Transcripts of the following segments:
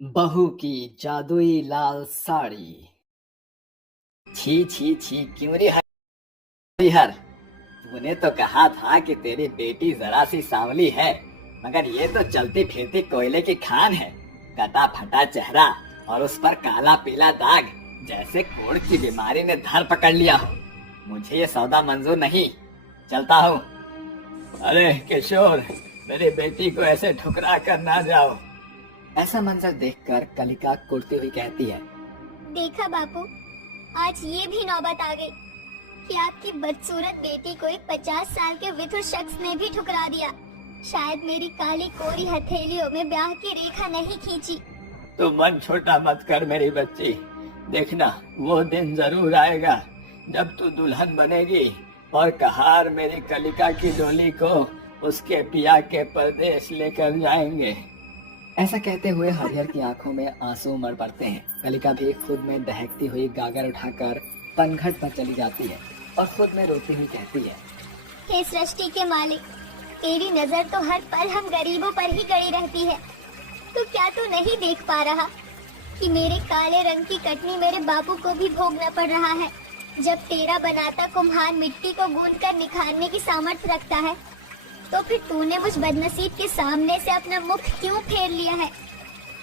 बहू की जादुई लाल साड़ी। छी छी छी, क्यों रे हरिहर, तूने तो कहा था कि तेरी बेटी जरा सी सांवली है, मगर ये तो चलती फिरती कोयले की खान है। कटा फटा चेहरा और उस पर काला पीला दाग, जैसे कोढ़ की बीमारी ने धर पकड़ लिया हो। मुझे ये सौदा मंजूर नहीं, चलता हूँ। अरे किशोर, मेरी बेटी को ऐसे ठुकरा कर ना जाओ। ऐसा मंजर देखकर कलिका कुड़ती हुई कहती है, देखा बापू, आज ये भी नौबत आ गई कि आपकी बदसूरत बेटी को एक 50 साल के विधुर शख्स ने भी ठुकरा दिया। शायद मेरी काली कोरी हथेलियों में ब्याह की रेखा नहीं खींची। तू मन छोटा मत कर मेरी बच्ची, देखना वो दिन जरूर आएगा जब तू दुल्हन बनेगी और कहार मेरी कलिका की डोली को उसके पिया के परदेश लेकर जाएंगे। ऐसा कहते हुए हरिहर की आंखों में आंसू उमड़ पड़ते हैं। कलिका भी खुद में दहकती हुई गागर उठाकर पनघट पर चली जाती है और खुद में रोती हुई कहती है, हे सृष्टि के मालिक, तेरी नजर तो हर पल हम गरीबों पर ही गड़ी रहती है। तो क्या तू नहीं देख पा रहा कि मेरे काले रंग की कटनी मेरे बाबू को भी भोगना पड़ रहा है? जब तेरा बनाता कुम्हार मिट्टी को गूंद कर निखारने की सामर्थ्य रखता है, तो फिर तूने मुझ बदनसीब के सामने से अपना मुख क्यों फेर लिया है?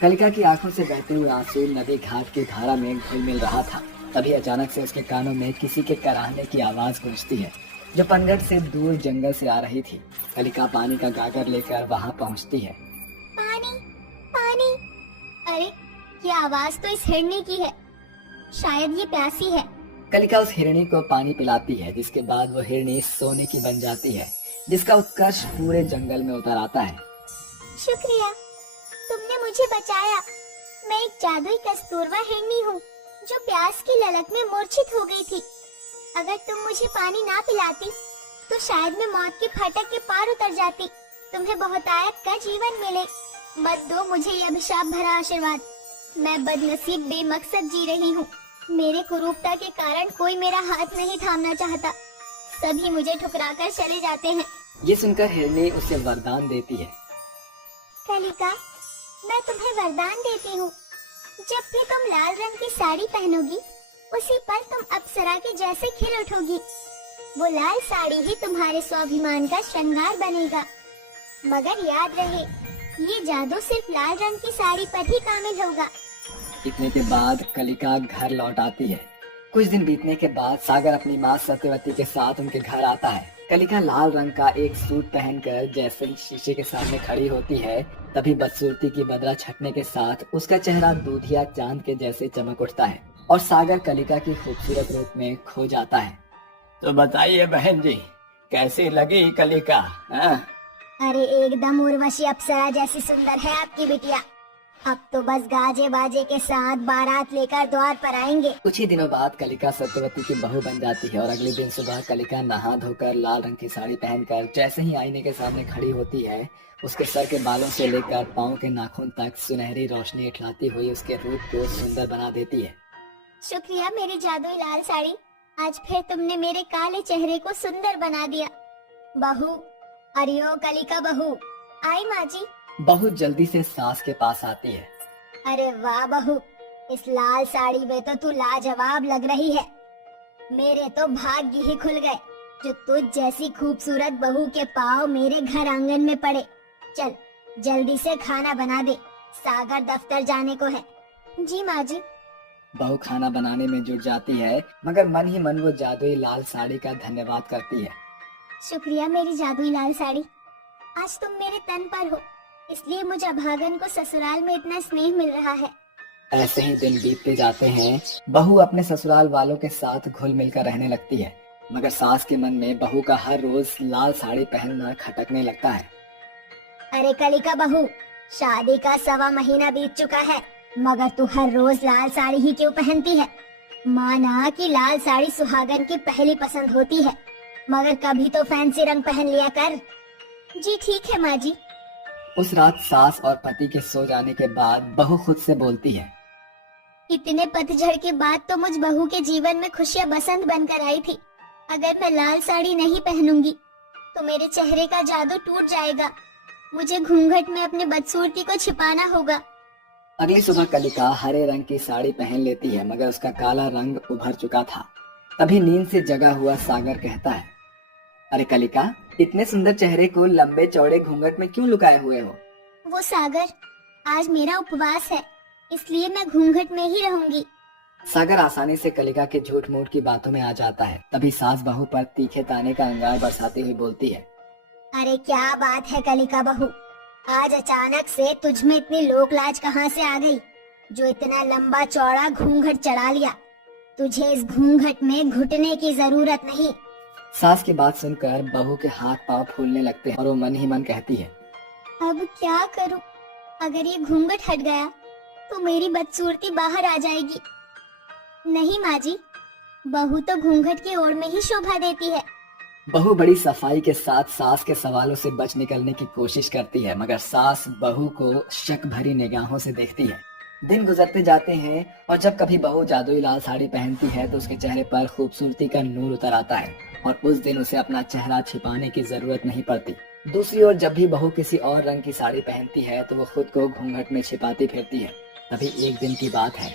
कलिका की आंखों से बहते हुए आंसू नदी घाट की धारा में घुल मिल रहा था। तभी अचानक से उसके कानों में किसी के कराहने की आवाज गूंजती है, जो पनघट से दूर जंगल से आ रही थी। कलिका पानी का गागर लेकर वहां पहुंचती है। पानी, पानी। अरे, ये आवाज तो इस हिरनी की है। शायद ये प्यासी है। कलिका उस हिरनी को पानी पिलाती है, जिसके बाद वो हिरनी सोने की बन जाती है, जिसका उत्कर्ष पूरे जंगल में उतर आता है। शुक्रिया, तुमने मुझे बचाया। मैं एक जादुई कस्तूरबा हिरनी हूँ, जो प्यास की ललक में मूर्छित हो गई थी। अगर तुम मुझे पानी ना पिलाती, तो शायद मैं मौत के फाटक के पार उतर जाती। तुम्हें बहुतायत का जीवन मिले। मत दो मुझे यह अभिशाप भरा आशीर्वाद। मैं बदनसीब बेमकसद जी रही हूँ। मेरे कुरूपता के कारण कोई मेरा हाथ नहीं थामना चाहता। सभी मुझे ठुकराकर चले जाते हैं। ये सुनकर हिरनी उसे वरदान देती है। कलिका, मैं तुम्हें वरदान देती हूँ। जब भी तुम लाल रंग की साड़ी पहनोगी, उसी पल तुम अप्सरा के जैसे खिल उठोगी। वो लाल साड़ी ही तुम्हारे स्वाभिमान का श्रृंगार बनेगा। मगर याद रहे, ये जादू सिर्फ लाल रंग की साड़ी पर ही कामिल होगा। इतने के बाद कलिका घर लौट आती है। कुछ दिन बीतने के बाद सागर अपनी माँ सत्यवती के साथ उनके घर आता है। कलिका लाल रंग का एक सूट पहनकर जैसे ही शीशे के सामने खड़ी होती है, तभी बदसूरती की बदला छटने के साथ उसका चेहरा दूधिया चांद के जैसे चमक उठता है और सागर कलिका की खूबसूरत रूप में खो जाता है। तो बताइए बहन जी, कैसी लगी कलिका? अरे एकदम उर्वशी अप्सरा जैसी सुंदर है आपकी बिटिया। अब तो बस गाजे बाजे के साथ बारात लेकर द्वार पर आएंगे। कुछ ही दिनों बाद कलिका सत्यवती की बहू बन जाती है और अगले दिन सुबह कलिका नहा धोकर लाल रंग की साड़ी पहनकर जैसे ही आईने के सामने खड़ी होती है, उसके सर के बालों से लेकर पाँव के नाखून तक सुनहरी रोशनी इठलाती हुई उसके रूप को सुंदर बना देती है। शुक्रिया मेरी जादुई लाल साड़ी, आज फिर तुमने मेरे काले चेहरे को सुंदर बना दिया। बहू, अरे ओ कलिका बहू, आई माँ जी। बहू जल्दी से सास के पास आती है। अरे वाह बहू, इस लाल साड़ी में तो तू लाजवाब लग रही है। मेरे तो भाग्य ही खुल गए जो तुझ जैसी खूबसूरत बहू के पाँव मेरे घर आंगन में पड़े। चल जल्दी से खाना बना दे, सागर दफ्तर जाने को है। जी माँ जी। बहू खाना बनाने में जुट जाती है, मगर मन ही मन वो जादुई लाल साड़ी का धन्यवाद करती है। शुक्रिया मेरी जादुई लाल साड़ी, आज तुम मेरे तन पर हो, इसलिए मुझे अभागन को ससुराल में इतना स्नेह मिल रहा है। ऐसे ही दिन बीतते जाते हैं। बहू अपने ससुराल वालों के साथ घुल मिलकर रहने लगती है, मगर सास के मन में बहू का हर रोज लाल साड़ी पहनना खटकने लगता है। अरे कलिका बहू, शादी का 1.25 महीना बीत चुका है, मगर तू हर रोज लाल साड़ी ही क्यों पहनती है? माना कि लाल साड़ी सुहागन की पहली पसंद होती है, मगर कभी तो फैंसी रंग पहन लिया कर। जी ठीक है माँ जी। उस रात सास और पति के सो जाने के बाद बहू खुद से बोलती है। इतने पतझड़ के बाद तो मुझ बहू के जीवन में खुशियाँ बसंत बनकर आई थी। अगर मैं लाल साड़ी नहीं पहनूंगी तो मेरे चेहरे का जादू टूट जाएगा। मुझे घूंघट में अपनी बदसूरती को छिपाना होगा। अगली सुबह कलिका हरे रंग की साड़ी पहन लेती है, मगर उसका काला रंग उभर चुका था। तभी नींद से जगा हुआ सागर कहता है, अरे कलिका, इतने सुंदर चेहरे को लंबे चौड़े घूंघट में क्यों लुकाए हुए हो? वो सागर, आज मेरा उपवास है, इसलिए मैं घूंघट में ही रहूंगी। सागर आसानी से कलिका के झूठ मूठ की बातों में आ जाता है। तभी सास बहू पर तीखे ताने का अंगार बरसाती हुई बोलती है, अरे क्या बात है कलिका बहू, आज अचानक से तुझ में इतनी लोक लाज कहाँ से आ गई, जो इतना लंबा चौड़ा घूंघट चढ़ा लिया? तुझे इस घूंघट में घुटने की जरूरत नहीं। सास की बात सुनकर बहू के हाथ पांव फूलने लगते हैं और वो मन ही मन कहती है, अब क्या करूं? अगर ये घूंघट हट गया तो मेरी बदसूरती बाहर आ जाएगी। नहीं माँ जी, बहू तो घूंघट की ओर में ही शोभा देती है। बहू बड़ी सफाई के साथ सास के सवालों से बच निकलने की कोशिश करती है, मगर सास बहू को शक भरी निगाहों से देखती है। दिन गुजरते जाते हैं और जब कभी बहू जादुई लाल साड़ी पहनती है तो उसके चेहरे पर खूबसूरती का नूर उतर आता है और उस दिन उसे अपना चेहरा छिपाने की जरूरत नहीं पड़ती। दूसरी ओर जब भी बहू किसी और रंग की साड़ी पहनती है तो वो खुद को घूंघट में छिपाती फिरती है। तभी एक दिन की बात है।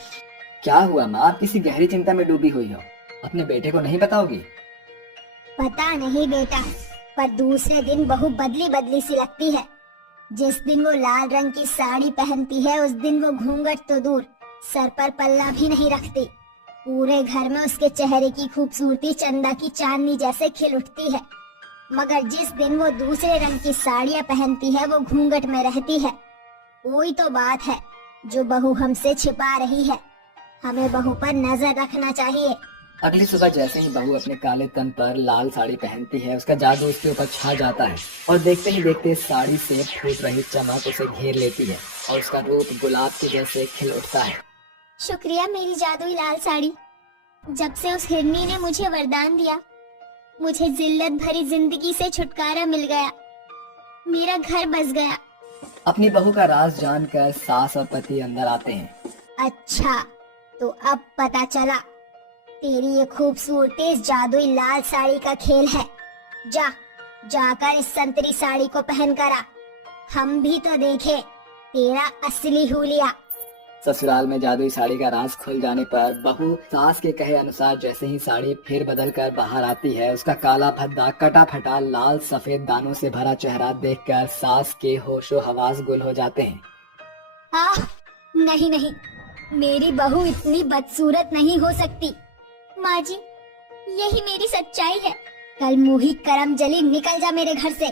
क्या हुआ माँ, आप किसी गहरी चिंता में डूबी हुई हो? अपने बेटे को नहीं बताओगी? पता नहीं बेटा, पर दूसरे दिन बहू बदली बदली सी लगती है। जिस दिन वो लाल रंग की साड़ी पहनती है उस दिन वो घूंघट तो दूर, सर पर पल्ला भी नहीं रखती। पूरे घर में उसके चेहरे की खूबसूरती चंदा की चांदनी जैसे खिल उठती है। मगर जिस दिन वो दूसरे रंग की साड़ियाँ पहनती है वो घूंघट में रहती है। वही तो बात है जो बहू हमसे छिपा रही है। हमें बहू पर नजर रखना चाहिए। अगली सुबह जैसे ही बहू अपने काले तन पर लाल साड़ी पहनती है उसका जादू उसके ऊपर छा जाता है और देखते ही देखते साड़ी से फूट रही चमक उसे घेर लेती है और उसका रूप गुलाब के जैसे खिल उठता है। शुक्रिया मेरी जादुई लाल साड़ी। जब से उस हिरनी ने मुझे वरदान दिया, मुझे जिल्लत भरी जिंदगी से छुटकारा मिल गया, मेरा घर बस गया। अपनी बहू का राज जानकर सास और पति अंदर आते हैं। अच्छा, तो अब पता चला तेरी ये खूबसूरती इस जादुई लाल साड़ी का खेल है। जाकर इस संतरी साड़ी को पहन कर आ, हम भी तो देखे तेरा असली हुलिया। ससुराल में जादुई साड़ी का राज खुल जाने पर बहू सास के कहे अनुसार जैसे ही साड़ी फिर बदल कर बाहर आती है उसका काला भद्दा कटा फटा लाल सफेद दानों से भरा चेहरा देखकर सास के होशो हवास गुल हो जाते हैं। नहीं नहीं, मेरी बहू इतनी बदसूरत नहीं हो सकती। माँ जी, यही मेरी सच्चाई है। कल मुही करम जली, निकल जा मेरे घर से।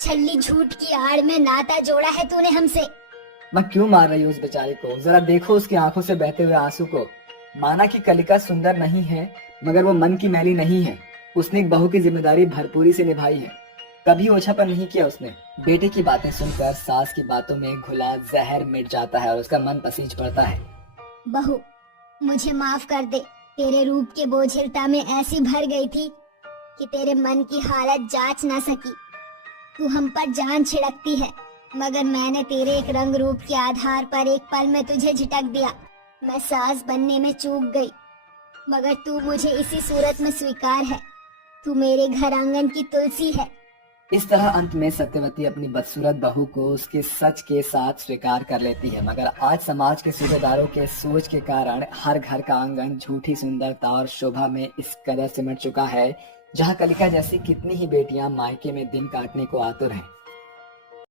छल्ली झूठ की आड़ में नाता जोड़ा है तूने हमसे। मैं क्यों मार रही हूँ उस बेचारे को? जरा देखो उसकी आंखों से बहते हुए आंसू को। माना कि कलिका सुंदर नहीं है, मगर वो मन की मैली नहीं है। उसने एक बहू की जिम्मेदारी भरपूरी से निभाई है, कभी ओछापन नहीं किया उसने। बेटे की बातें सुनकर सास की बातों में घुला जहर मिट जाता है और उसका मन पसीज पड़ता है। बहू, मुझे माफ कर दे। तेरे रूप के बोझिलता में ऐसी भर गई थी कि तेरे मन की हालत जांच ना सकी। तू हम पर जान छिड़कती है, मगर मैंने तेरे एक रंग रूप के आधार पर एक पल में तुझे झिटक दिया। मैं सास बनने में चूक गई, मगर तू मुझे इसी सूरत में स्वीकार है। तू मेरे घर आंगन की तुलसी है। इस तरह अंत में सत्यवती अपनी बदसूरत बहू को उसके सच के साथ स्वीकार कर लेती है। मगर आज समाज के सूबेदारों के सोच के कारण हर घर का आंगन झूठी सुंदरता और शोभा में इस कदर सिमट चुका है, जहां कलिका जैसी कितनी ही बेटियां मायके में दिन काटने को आतुर हैं।